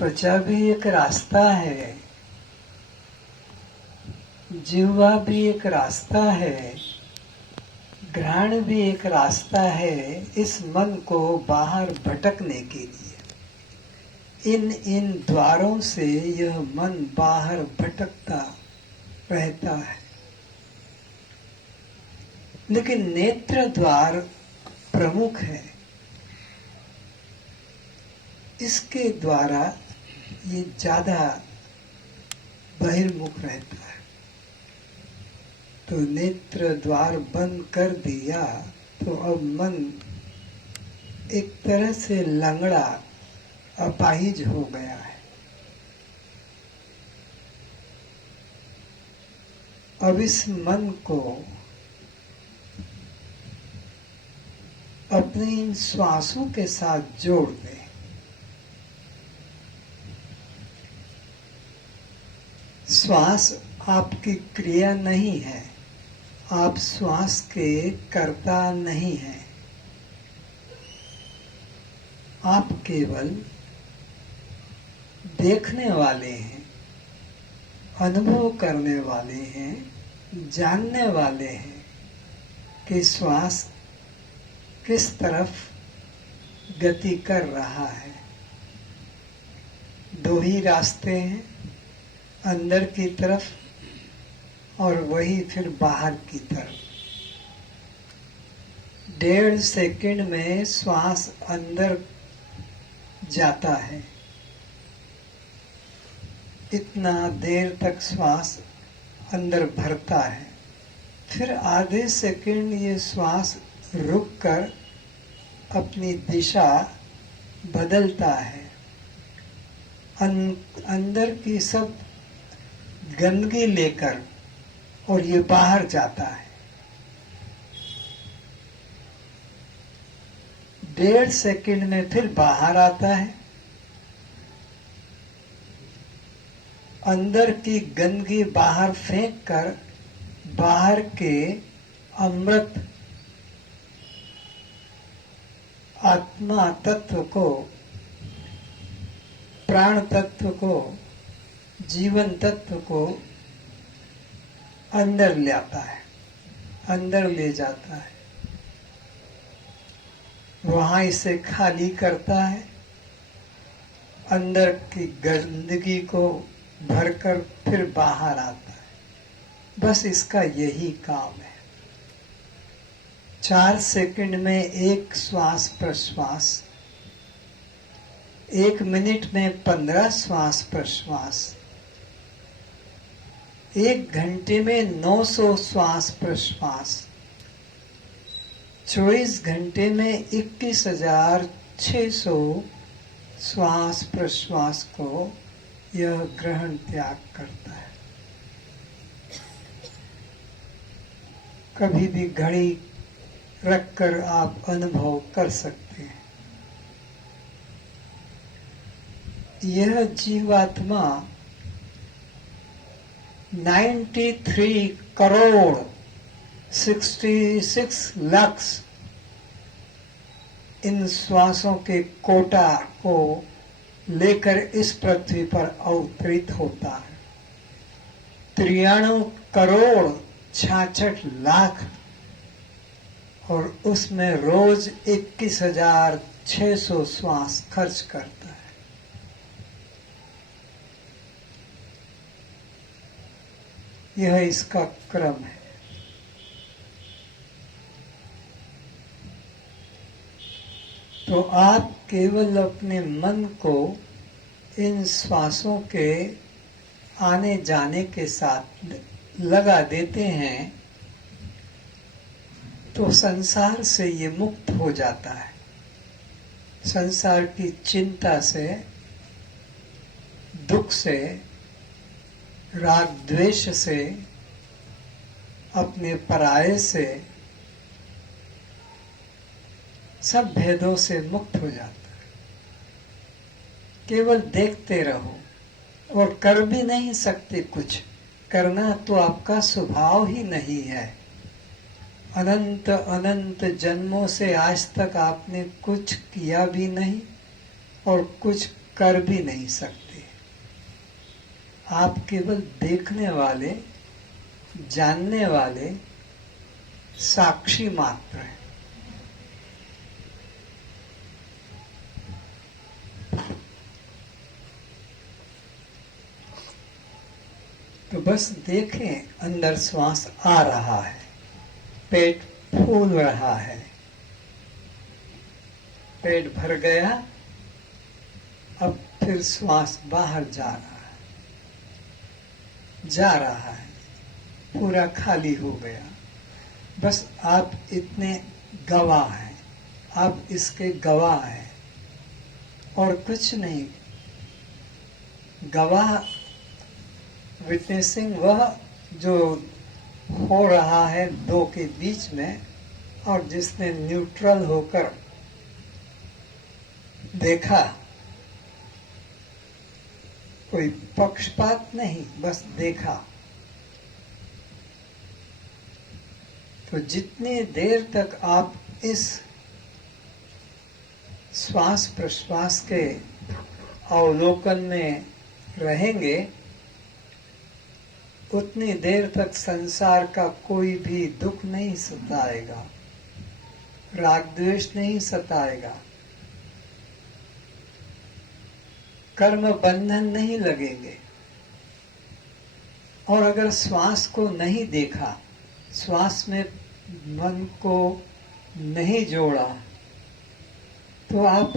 त्वचा भी एक रास्ता है, जीवा भी एक रास्ता है, घ्राण भी एक रास्ता है इस मन को बाहर भटकने के लिए। इन द्वारों से यह मन बाहर भटकता रहता है। लेकिन नेत्र द्वार प्रमुख है, इसके द्वारा ये ज्यादा बहिर्मुख रहता है। तो नेत्र द्वार बंद कर दिया तो अब मन एक तरह से लंगड़ा, अपाहिज हो गया है। अब इस मन को अपने इन श्वासों के साथ जोड़ दें। श्वास आपकी क्रिया नहीं है, आप श्वास के कर्ता नहीं हैं। आप केवल देखने वाले हैं, अनुभव करने वाले हैं, जानने वाले हैं कि श्वास किस तरफ गति कर रहा है। दो ही रास्ते हैं, अंदर की तरफ और वही फिर बाहर की तरफ। 1.5 सेकंड में श्वास अंदर जाता है, इतना देर तक श्वास अंदर भरता है, फिर आधे सेकंड ये श्वास रुककर अपनी दिशा बदलता है। अंदर की सब गंदगी लेकर और ये बाहर जाता है। 1.5 सेकंड में फिर बाहर आता है। अंदर की गंदगी बाहर फेंक कर बाहर के अमृत आत्मा तत्व को, प्राण तत्व को, जीवन तत्व को अंदर ले आता है, अंदर ले जाता है। वहां इसे खाली करता है, अंदर की गंदगी को भरकर फिर बाहर आता है। बस इसका यही काम है। 4 सेकंड में एक श्वास प्रश्वास, 1 मिनट में 15 श्वास प्रश्वास, 1 घंटे में 900 श्वास प्रश्वास, 24 घंटे में 21,600 श्वास प्रश्वास को यह ग्रहण त्याग करता है। कभी भी घड़ी रखकर आप अनुभव कर सकते हैं। यह जीवात्मा 93 करोड़ 66 लाख इन श्वासों के कोटा को लेकर इस पृथ्वी पर अवतरित होता है। 93 करोड़ 66 लाख और उसमें रोज 21,600 श्वास खर्च करता है। यह इसका क्रम है। तो आप केवल अपने मन को इन श्वासों के आने जाने के साथ लगा देते हैं तो संसार से ये मुक्त हो जाता है। संसार की चिंता से, दुख से, राग द्वेष से, अपने पराये से, सब भेदों से मुक्त हो जाता है। केवल देखते रहो और कर भी नहीं सकते कुछ। करना तो आपका स्वभाव ही नहीं है। अनंत अनंत जन्मों से आज तक आपने कुछ किया भी नहीं और कुछ कर भी नहीं सकते। आप केवल देखने वाले, जानने वाले, साक्षी मात्र हैं। तो बस देखें, अंदर श्वास आ रहा है, पेट फूल रहा है, पेट भर गया, अब फिर श्वास बाहर जा रहा है, पूरा खाली हो गया। बस आप इतने गवाह हैं, आप इसके गवाह हैं और कुछ नहीं। गवाह, विटनेसिंग, वह जो हो रहा है दो के बीच में, और जिसने न्यूट्रल होकर देखा, कोई पक्षपात नहीं, बस देखा। तो जितनी देर तक आप इस श्वास प्रश्वास के अवलोकन में रहेंगे, उतनी देर तक संसार का कोई भी दुख नहीं सताएगा, राग द्वेष नहीं सताएगा, कर्म बंधन नहीं लगेंगे। और अगर श्वास को नहीं देखा, श्वास में मन को नहीं जोड़ा, तो आप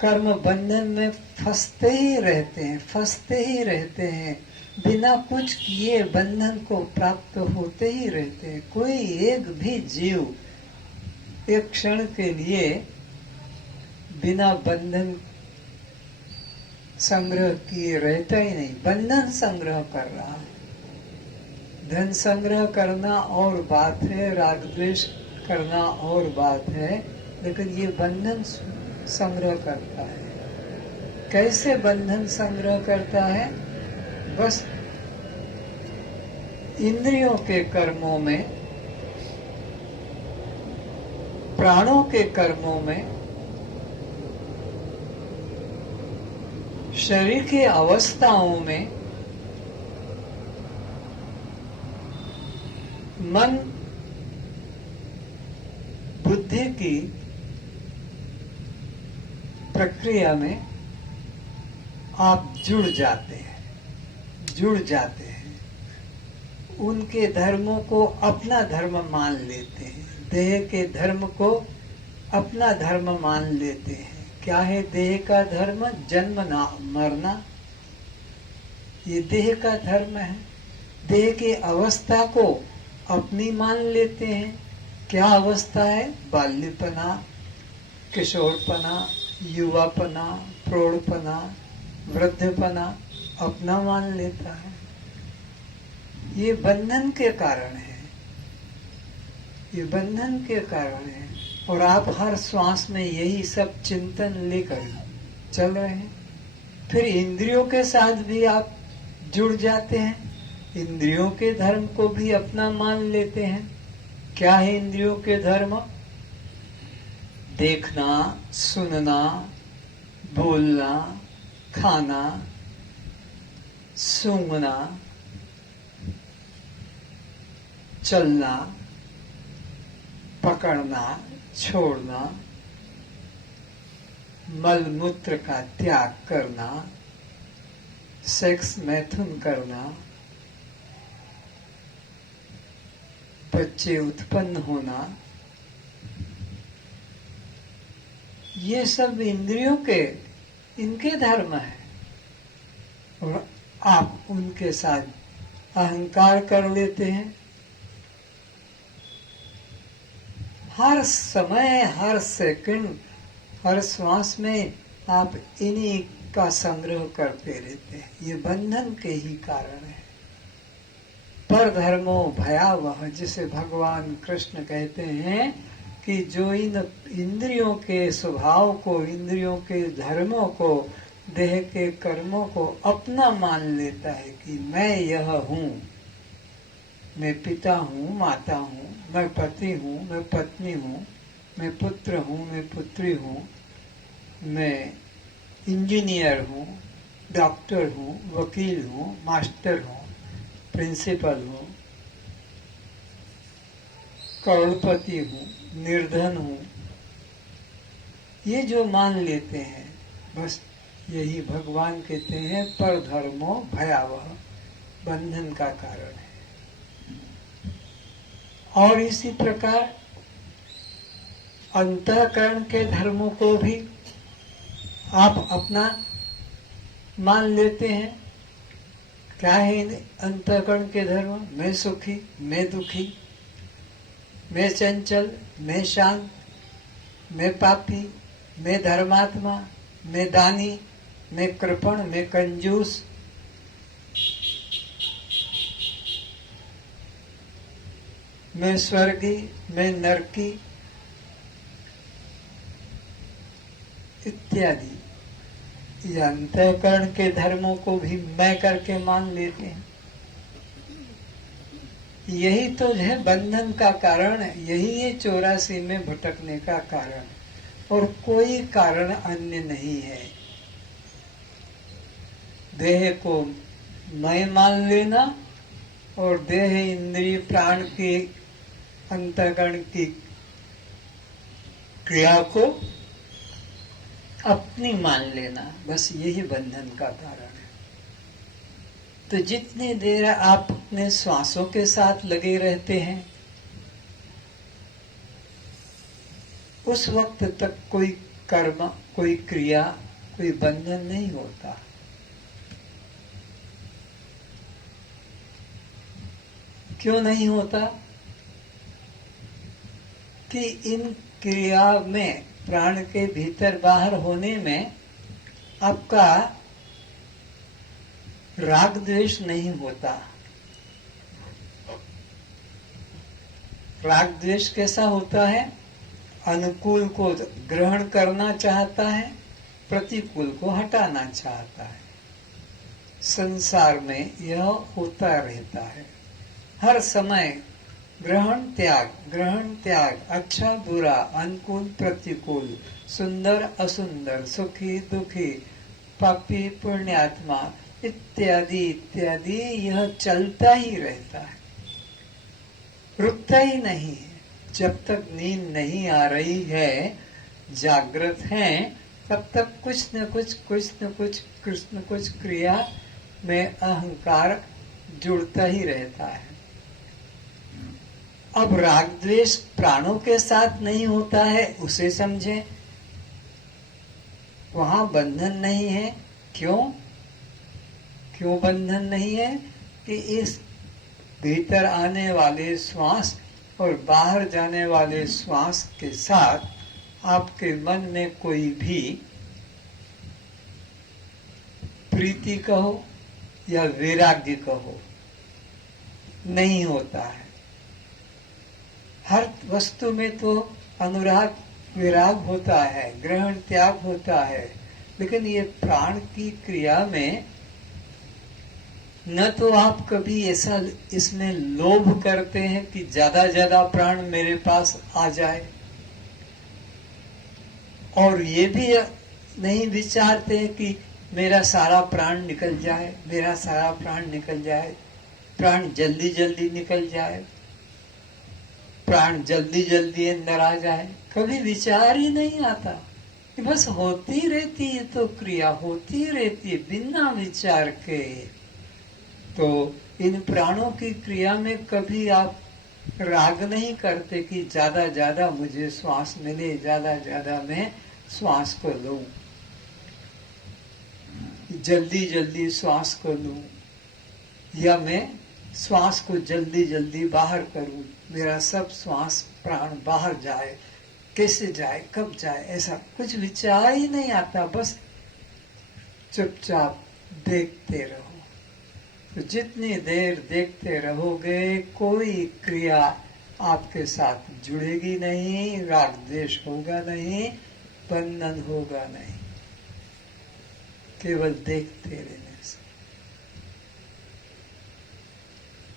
कर्म बंधन में फंसते ही रहते हैं, बिना कुछ किए बंधन को प्राप्त होते ही रहते हैं। कोई एक भी जीव एक क्षण के लिए बिना बंधन संग्रह किए रहता ही नहीं, बंधन संग्रह कर रहा है। धन संग्रह करना और बात है, राग द्वेष करना और बात है, लेकिन ये बंधन संग्रह करता है। कैसे बंधन संग्रह करता है? बस इंद्रियों के कर्मों में, प्राणों के कर्मों में, शरीर की अवस्थाओं में मन बुद्धि की प्रक्रिया में आप जुड़ जाते हैं। उनके धर्मों को अपना धर्म मान लेते हैं, देह के धर्म को अपना धर्म मान लेते हैं। क्या है देह का धर्म? जन्मना मरना, ये देह का धर्म है। देह की अवस्था को अपनी मान लेते हैं। क्या अवस्था है? बाल्यपना, किशोरपना, युवापना, प्रौढ़पना, वृद्धपना अपना मान लेता है। ये बंधन के कारण है, ये बंधन के कारण है। और आप हर श्वास में यही सब चिंतन लेकर चल रहे हैं। फिर इंद्रियों के साथ भी आप जुड़ जाते हैं, इंद्रियों के धर्म को भी अपना मान लेते हैं। क्या है इंद्रियों के धर्म? देखना, सुनना, बोलना, खाना, सूंघना, चलना, पकड़ना, छोड़ना, मल मूत्र का त्याग करना, सेक्स मैथुन करना, बच्चे उत्पन्न होना, ये सब इंद्रियों के, इनके धर्म है। और आप उनके साथ अहंकार कर लेते हैं। हर समय, हर सेकंड, हर श्वास में आप इन्हीं का संग्रह करते रहते हैं। ये बंधन के ही कारण है। पर धर्मो भयावह, जिसे भगवान कृष्ण कहते हैं कि जो इन इंद्रियों के स्वभाव को, इंद्रियों के धर्मों को, देह के कर्मों को अपना मान लेता है कि मैं यह हूँ, मैं पिता हूँ, माता हूँ, मैं पति हूँ, मैं पत्नी हूँ, मैं पुत्र हूँ, मैं पुत्री हूँ, मैं इंजीनियर हूँ, डॉक्टर हूँ, वकील हूँ, मास्टर हूँ, प्रिंसिपल हूँ, करोड़पति हूँ, निर्धन हूँ, ये जो मान लेते हैं, बस यही भगवान कहते हैं पर धर्मो भयावह, बंधन का कारण है। और इसी प्रकार अंतःकरण के धर्मों को भी आप अपना मान लेते हैं। क्या है इन अंतःकरण के धर्म? मैं सुखी, मैं दुखी, मैं चंचल, मैं शांत, मैं पापी, मैं धर्मात्मा, मैं दानी, मैं कृपण, मैं कंजूस, मैं स्वर्गी, मैं नरकी इत्यादि। ये अंतःकरण के धर्मों को भी मैं करके मान लेते हैं। यही तो है बंधन का कारण, यही है 84 में भटकने का कारण, और कोई कारण अन्य नहीं है। देह को मैं मान लेना और देह इंद्रिय प्राण की अंतःकरण की क्रिया को अपनी मान लेना, बस यही बंधन का कारण है। तो जितनी देर आप अपने श्वासों के साथ लगे रहते हैं, उस वक्त तक कोई कर्म, कोई क्रिया, कोई बंधन नहीं होता। क्यों नहीं होता? कि इन क्रिया में, प्राण के भीतर बाहर होने में आपका राग द्वेष नहीं होता। राग द्वेष कैसा होता है? अनुकूल को ग्रहण करना चाहता है, प्रतिकूल को हटाना चाहता है। संसार में यह होता रहता है हर समय। ग्रहण त्याग, अच्छा बुरा, अनुकूल प्रतिकूल, सुंदर असुंदर, सुखी दुखी, पापी पुण्यात्मा इत्यादि इत्यादि, यह चलता ही रहता है, रुकता ही नहीं है। जब तक नींद नहीं आ रही है, जागृत हैं, तब तक कुछ न कुछ क्रिया में अहंकार जुड़ता ही रहता है। अब राग द्वेष प्राणों के साथ नहीं होता है, उसे समझें। वहां बंधन नहीं है। क्यों बंधन नहीं है? कि इस भीतर आने वाले श्वास और बाहर जाने वाले श्वास के साथ आपके मन में कोई भी प्रीति कहो या वैराग्य कहो नहीं होता है। हर वस्तु में तो अनुराग विराग होता है, ग्रहण त्याग होता है, लेकिन ये प्राण की क्रिया में न तो आप कभी ऐसा इसमें लोभ करते हैं कि ज्यादा प्राण मेरे पास आ जाए, और ये भी नहीं विचारते हैं कि मेरा सारा प्राण निकल जाए, मेरा सारा प्राण निकल जाए, प्राण जल्दी जल्दी निकल जाए, प्राण जल्दी जल्दी अंदर आ जाए। कभी विचार ही नहीं आता कि बस होती रहती है, तो क्रिया होती रहती है बिना विचार के। तो इन प्राणों की क्रिया में कभी आप राग नहीं करते कि ज्यादा मुझे श्वास मिले, ज्यादा मैं श्वास को लूं, जल्दी श्वास को लूं, या मैं श्वास को जल्दी बाहर करूं, मेरा सब श्वास प्राण बाहर जाए, कैसे जाए, कब जाए, ऐसा कुछ विचार ही नहीं आता। बस चुपचाप देखते रहो। तो जितनी देर देखते रहोगे, कोई क्रिया आपके साथ जुड़ेगी नहीं, राग द्वेष होगा नहीं, बंधन होगा नहीं, केवल देखते रहने से।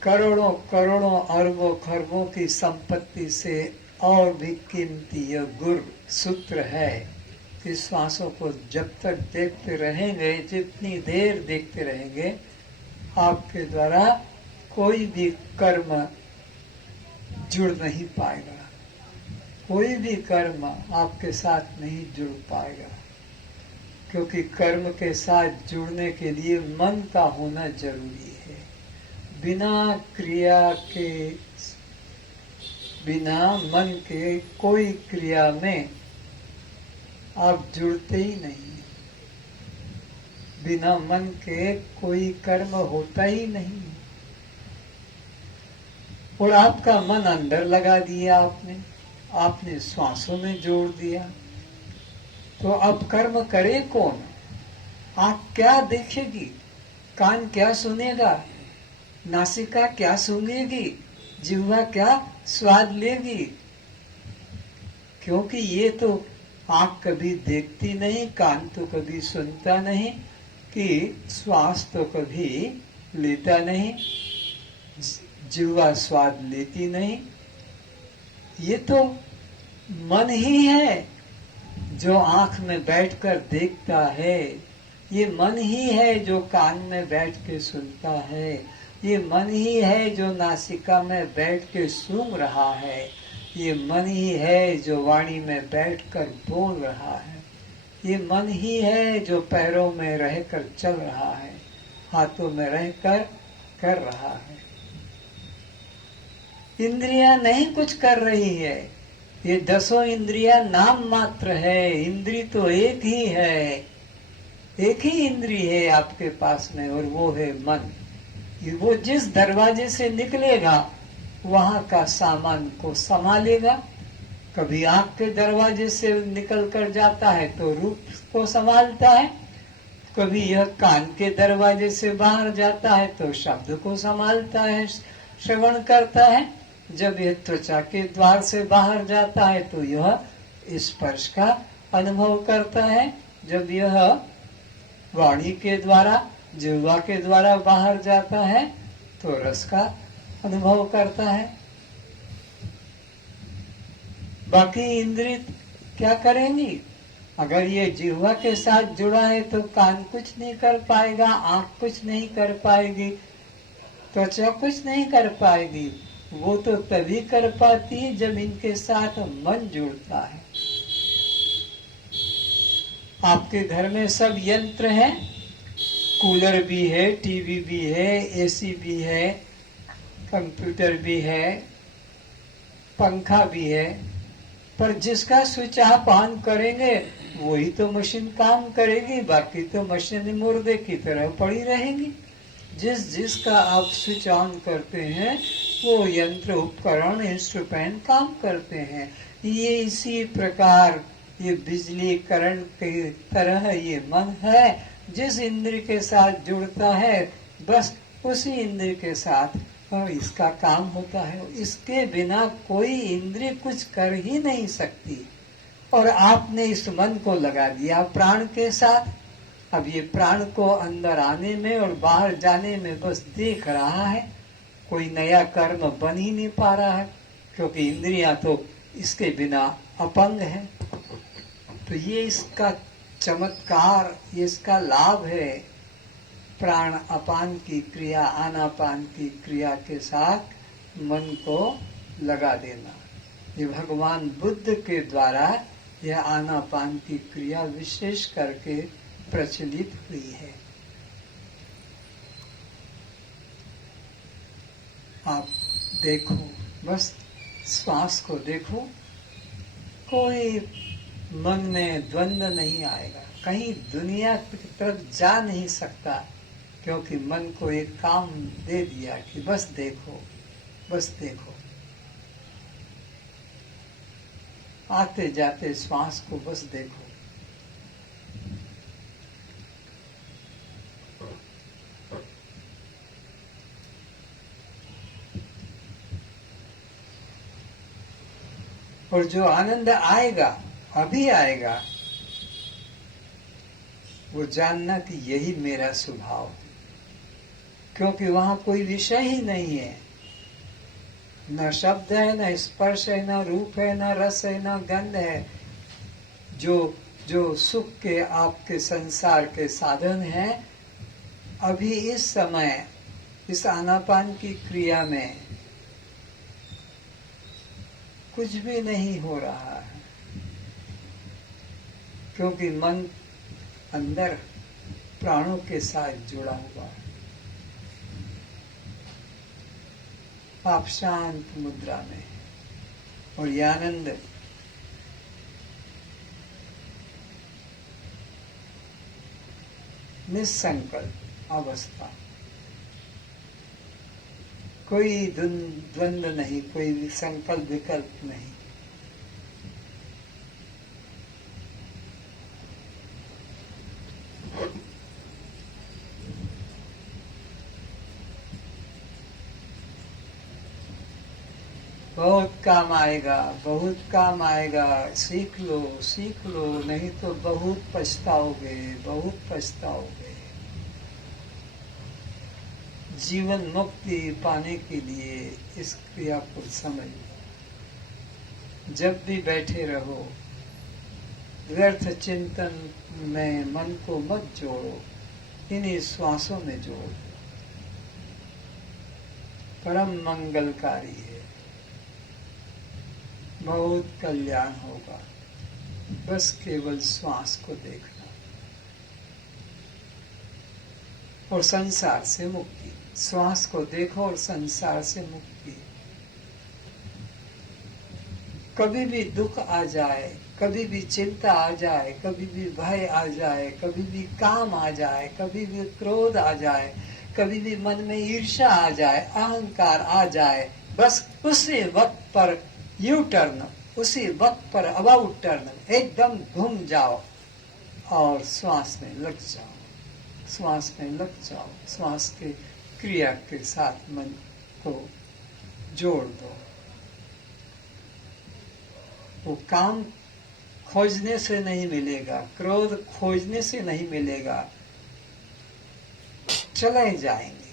करोड़ों अरबों खरबों की संपत्ति से और भी कीमती यह गुर सूत्र है इस श्वासों को जब तक देखते रहेंगे, जितनी देर देखते रहेंगे, आपके द्वारा कोई भी कर्म जुड़ नहीं पाएगा, कोई भी कर्म आपके साथ नहीं जुड़ पाएगा, क्योंकि कर्म के साथ जुड़ने के लिए मन का होना जरूरी है। बिना क्रिया के, बिना मन के कोई क्रिया में आप जुड़ते ही नहीं। बिना मन के कोई कर्म होता ही नहीं। और आपका मन अंदर लगा दिया आपने श्वासों में जोड़ दिया, तो अब कर्म करे कौन? आँख क्या देखेगी, कान क्या सुनेगा, नासिका क्या सूंघेगी, जिह्वा क्या स्वाद लेगी? क्योंकि ये तो आँख कभी देखती नहीं, कान तो कभी सुनता नहीं, कि श्वास तो कभी लेता नहीं, जिह्वा स्वाद लेती नहीं। ये तो मन ही है जो आँख में बैठकर देखता है, ये मन ही है जो कान में बैठ के सुनता है, ये मन ही है जो नासिका में बैठ के सूंघ रहा है, ये मन ही है जो वाणी में बैठकर बोल रहा है, ये मन ही है जो पैरों में रहकर चल रहा है, हाथों में रहकर कर रहा है। इंद्रियां नहीं कुछ कर रही है, ये 10 इंद्रियां नाम मात्र है, इंद्री तो एक ही है, एक ही इंद्री है आपके पास में, और वो है मन। वो जिस दरवाजे से निकलेगा वहां का सामान को संभालेगा। कभी आंख के दरवाजे से निकल कर जाता है तो रूप को संभालता है, कभी यह कान के दरवाजे से बाहर जाता है तो शब्द को संभालता है, श्रवण करता है। जब यह त्वचा के द्वार से बाहर जाता है तो यह स्पर्श का अनुभव करता है, जब यह वाणी के द्वारा, जिह्वा के द्वारा बाहर जाता है तो रस का अनुभव करता है। बाकी इंद्रिय क्या करेंगी? अगर ये जिह्वा के साथ जुड़ा है तो कान कुछ नहीं कर पाएगा, आंख कुछ नहीं कर पाएगी, त्वचा कुछ नहीं कर पाएगी। वो तो तभी कर पाती है जब इनके साथ मन जुड़ता है। आपके घर में सब यंत्र हैं, कूलर भी है, टीवी भी है, एसी भी है, कंप्यूटर भी है, पंखा भी है, पर जिसका स्विच आप ऑन करेंगे वही तो मशीन काम करेगी, बाकी तो मशीन मुर्दे की तरह पड़ी रहेगी। जिसका आप स्विच ऑन करते हैं वो यंत्र, उपकरण, इंस्ट्रूमेंट काम करते हैं। ये इसी प्रकार ये बिजली, करंट की तरह ये मन है, जिस इंद्र के साथ जुड़ता है बस उसी इंद्र के साथ और इसका काम होता है। इसके बिना कोई इंद्रिय कुछ कर ही नहीं सकती। और आपने इस मन को लगा दिया प्राण के साथ। अब ये प्राण को अंदर आने में और बाहर जाने में बस देख रहा है, कोई नया कर्म बन ही नहीं पा रहा है, क्योंकि इंद्रियां तो इसके बिना अपंग है। तो ये इसका चमत्कार, ये इसका लाभ है। प्राण अपान की क्रिया, आनापान की क्रिया के साथ मन को लगा देना। ये भगवान बुद्ध के द्वारा यह आनापान की क्रिया विशेष करके प्रचलित हुई है। आप देखो, बस श्वास को देखो, कोई मन में द्वंद्व नहीं आएगा, कहीं दुनिया की तरफ जा नहीं सकता, क्योंकि मन को एक काम दे दिया कि बस देखो, बस देखो। आते जाते श्वास को बस देखो। और जो आनंद आएगा, अभी आएगा, वो जानना कि यही मेरा स्वभाव है, क्योंकि वहां कोई विषय ही नहीं है, न शब्द है, न स्पर्श है, न रूप है, न रस है, न गंध है। जो जो सुख के आपके संसार के साधन हैं, अभी इस समय इस आनापान की क्रिया में कुछ भी नहीं हो रहा है, क्योंकि मन अंदर प्राणों के साथ जुड़ा हुआ है। आप शांत मुद्रा में, और ये आनंद निसंकल्प अवस्था, कोई द्वंद्व नहीं, कोई संकल्प विकल्प नहीं। बहुत काम आएगा, बहुत काम आएगा, सीख लो सीख लो, नहीं तो बहुत पछताओगे, बहुत पछताओगे। जीवन मुक्ति पाने के लिए इस क्रिया को समझ, जब भी बैठे रहो व्यर्थ चिंतन में मन को मत जोड़ो, इन्हीं श्वासों में जोड़ो। परम मंगलकारी है, बहुत कल्याण होगा। बस केवल श्वास को देखना और संसार से मुक्ति। श्वास को देखो और संसार से मुक्ति। कभी भी दुख आ जाए, कभी भी चिंता आ जाए, कभी भी भय आ जाए, कभी भी काम आ जाए, कभी भी क्रोध आ जाए, कभी भी मन में ईर्ष्या आ जाए, अहंकार आ जाए, बस उसी वक्त पर यू टर्न, उसी वक्त पर अबाउट टर्न, एकदम घूम जाओ और श्वास में लग जाओ, श्वास में लग जाओ। श्वास के क्रिया के साथ मन को जोड़ दो। वो काम खोजने से नहीं मिलेगा, क्रोध खोजने से नहीं मिलेगा, चले जाएंगे।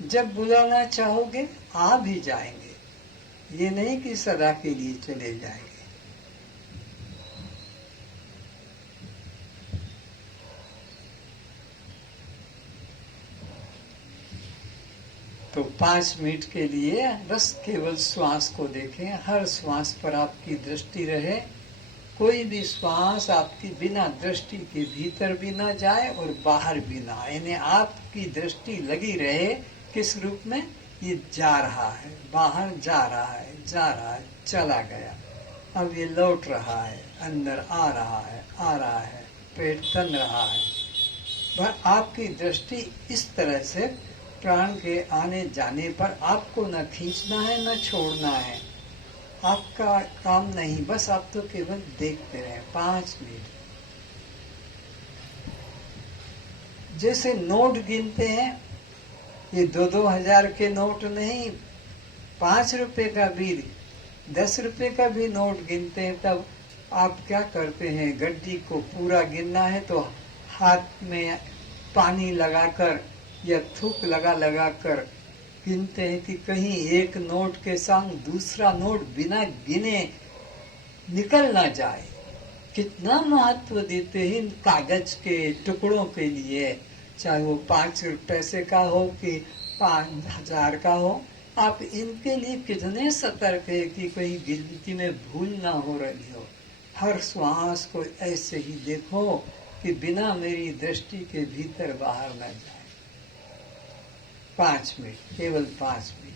जब बुलाना चाहोगे आ भी जाएंगे, ये नहीं कि सदा के लिए चले जाएंगे। तो 5 मिनट के लिए बस केवल श्वास को देखें, हर श्वास पर आपकी दृष्टि रहे। कोई भी श्वास आपकी बिना दृष्टि के भीतर भी ना जाए और बाहर भी ना, यानी आपकी दृष्टि लगी रहे। किस रूप में? ये जा रहा है, बाहर जा रहा है, जा रहा है, चला गया, अब ये लौट रहा है, अंदर आ रहा है, आ रहा है, पेट तन रहा है। पर आपकी दृष्टि इस तरह से प्राण के आने जाने पर आपको न खींचना है न छोड़ना है, आपका काम नहीं, बस आप तो केवल देखते रहे 5 मिनट। जैसे नोट गिनते हैं, ये 2-2 हजार के नोट नहीं, 5 रुपए का भी, 10 रुपए का भी नोट गिनते हैं। तब आप क्या करते हैं? गड्डी को पूरा गिनना है तो हाथ में पानी लगाकर या थूक लगा कर गिनते हैं कि कहीं एक नोट के संग दूसरा नोट बिना गिने निकल ना जाए। कितना महत्व देते हैं इन कागज के टुकड़ों के लिए, चाहे वो 5 पैसे का हो कि 5,000 का हो। आप इनके लिए कितने सतर्क है कि कहीं गिनती में भूल ना हो रही हो। हर श्वास को ऐसे ही देखो कि बिना मेरी दृष्टि के भीतर बाहर न जाए। 5 मिनट, केवल 5 मिनट।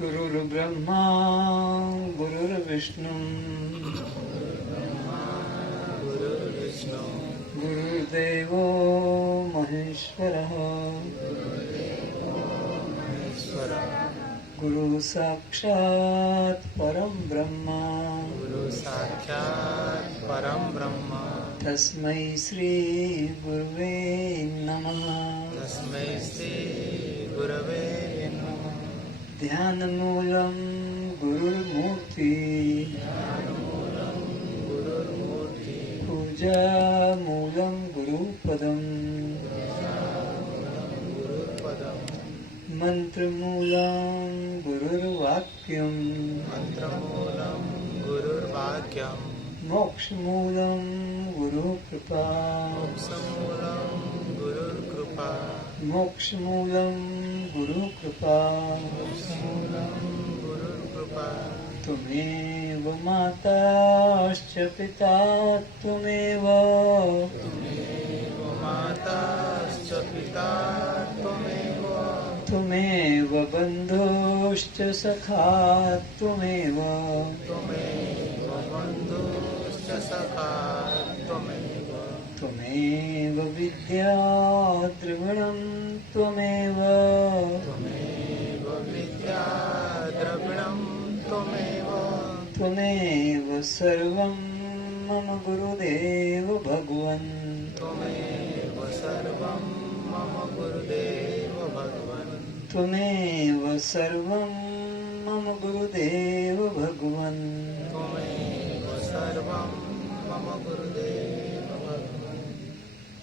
गुरुर्ब्रह्मा गुरुर्विष्णु गुरुर्देवो महेश्वरः गुरु साक्षात् परम ब्रह्म तस्मै श्री गुरुवे नमः ध्यानमूलं गुरुर्मूर्ति पूजामूलं गुरुपदम् मंत्रमूलं गुरुर्वाक्यं मोक्षमूलं गुरुकृपा मोक्षमूलं गुरुकृपा त्वमेव माताश्च पिता त्वमेव त्वमेव बन्धुश्च सखा त्वमेव त्वमेव विद्या द्रविणं त्वमेव त्वमेव सर्वं मम गुरुदेव भगवन् त्वमेव सर्वं मम गुरुदेव भगवन्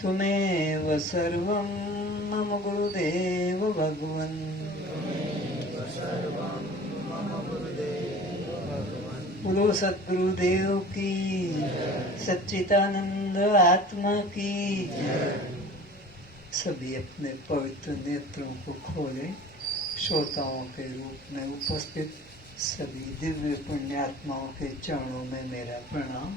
त्वमेव सर्वं मम गुरुदेव भगवन् बोलो सद्गुरुदेव की सच्चिदानंद आत्मा की। सभी अपने पवित्र नेत्रों को खोलें। श्रोताओं के रूप में उपस्थित सभी दिव्य पुण्यात्माओं के चरणों में मेरा प्रणाम।